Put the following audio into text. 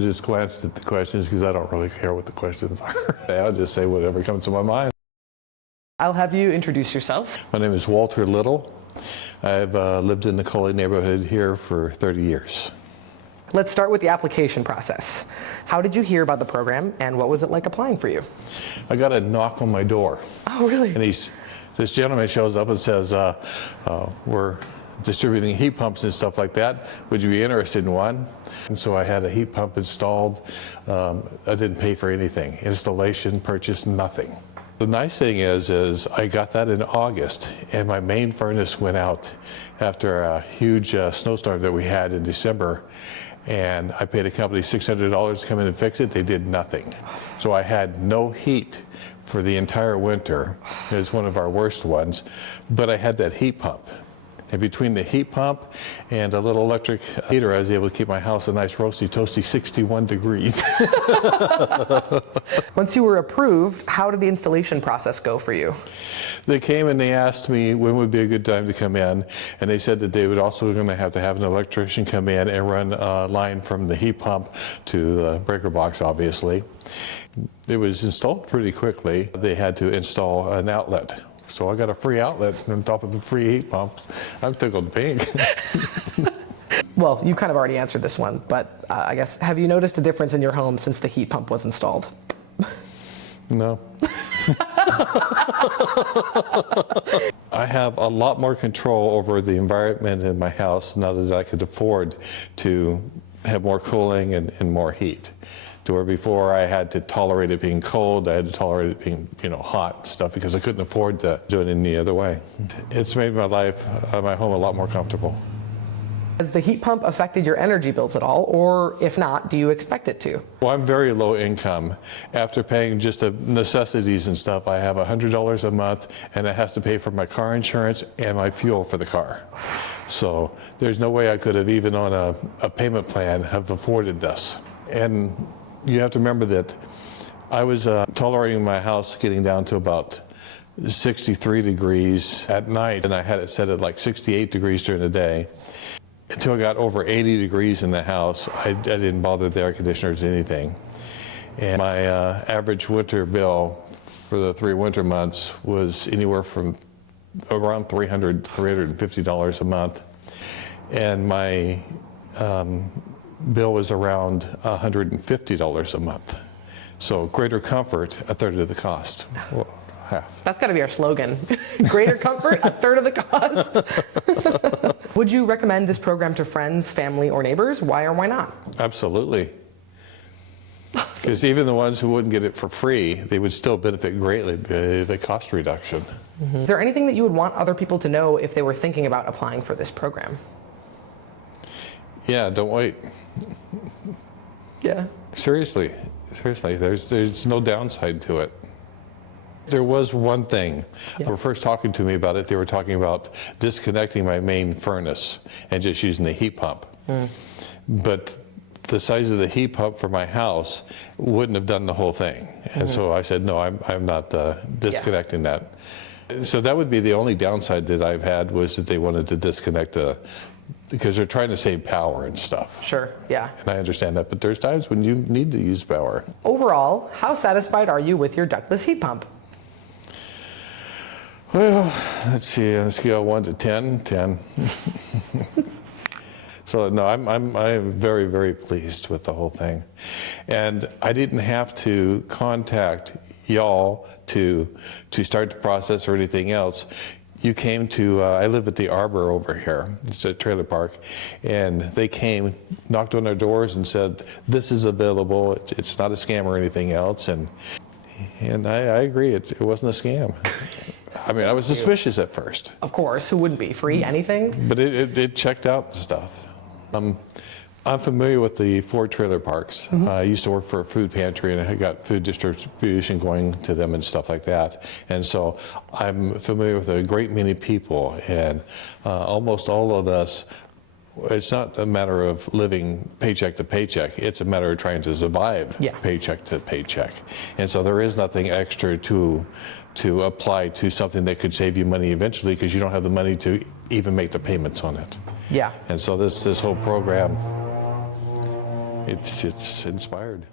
I just glanced at the questions because I don't really care what the questions are. I'll just say whatever comes to my mind. I'll have you introduce yourself. My name is Walter Little. I've lived in the Coley neighborhood here for 30 years. Let's start with the application process. How did you hear about the program and what was it like applying for you? I got a knock on my door. Oh, really? And this gentleman shows up and says, we're distributing heat pumps and stuff like that. Would you be interested in one? And so I had a heat pump installed. I didn't pay for anything. Installation, purchase, nothing. The nice thing is I got that in August, and my main furnace went out after a huge snowstorm that we had in December. And I paid a company $600 to come in and fix it. They did nothing. So I had no heat for the entire winter. It was one of our worst ones. But I had that heat pump. And between the heat pump and a little electric heater, I was able to keep my house a nice roasty, toasty 61 degrees. Once you were approved, how did the installation process go for you? They came and they asked me when would be a good time to come in, and they said that they would also going to have an electrician come in and run a line from the heat pump to the breaker box, obviously. It was installed pretty quickly. They had to install an outlet. So I got a free outlet on top of the free heat pump. I'm tickled pink. Well, you kind of already answered this one, but I guess, have you noticed a difference in your home since the heat pump was installed? No. I have a lot more control over the environment in my house now that I could afford to have more cooling and more heat. To where before I had to tolerate it being cold, I had to tolerate it being, hot and stuff because I couldn't afford to do it any other way. It's made my life, my home a lot more comfortable. Has the heat pump affected your energy bills at all, or if not, do you expect it to? Well, I'm very low income. After paying just the necessities and stuff, I have $100 a month, and it has to pay for my car insurance and my fuel for the car. So there's no way I could have, even on a payment plan, have afforded this. And you have to remember that I was tolerating my house getting down to about 63 degrees at night, and I had it set at like 68 degrees during the day. Until I got over 80 degrees in the house, I didn't bother the air conditioners or anything. And my average winter bill for the 3 winter months was anywhere from around $350 a month. And my bill was around $150 a month. So greater comfort, a third of the cost. Well, half. That's got to be our slogan. Greater comfort, a third of the cost. Would you recommend this program to friends, family, or neighbors? Why or why not? Absolutely. Because even the ones who wouldn't get it for free, they would still benefit greatly by the cost reduction. Mm-hmm. Is there anything that you would want other people to know if they were thinking about applying for this program? Yeah, don't wait. Yeah. Seriously, there's no downside to it. There was one thing. They were first talking to me about it. They were talking about disconnecting my main furnace and just using the heat pump. But the size of the heat pump for my house wouldn't have done the whole thing. And so I said, no, I'm not disconnecting that. So that would be the only downside that I've had, was that they wanted to disconnect because they're trying to save power and stuff. Sure, yeah. And I understand that, but there's times when you need to use power. Overall, how satisfied are you with your ductless heat pump? Well, let's see, on a scale of 1 to 10, 10. So no, I'm very, very pleased with the whole thing. And I didn't have to contact y'all to start the process or anything else. You came to, I live at the Arbor over here, it's a trailer park, and they came, knocked on our doors and said, this is available, it's not a scam or anything else, and I agree, it wasn't a scam. I mean, I was suspicious at first. Of course, who wouldn't be? Free, anything? But it checked out and stuff. I'm familiar with the Ford trailer parks. I used to work for a food pantry, and I got food distribution going to them and stuff like that. And so I'm familiar with a great many people, and almost all of us, it's not a matter of living paycheck to paycheck, it's a matter of trying to survive paycheck to paycheck. And so there is nothing extra to apply to something that could save you money eventually, because you don't have the money to even make the payments on it. Yeah. And so this whole program it's inspired.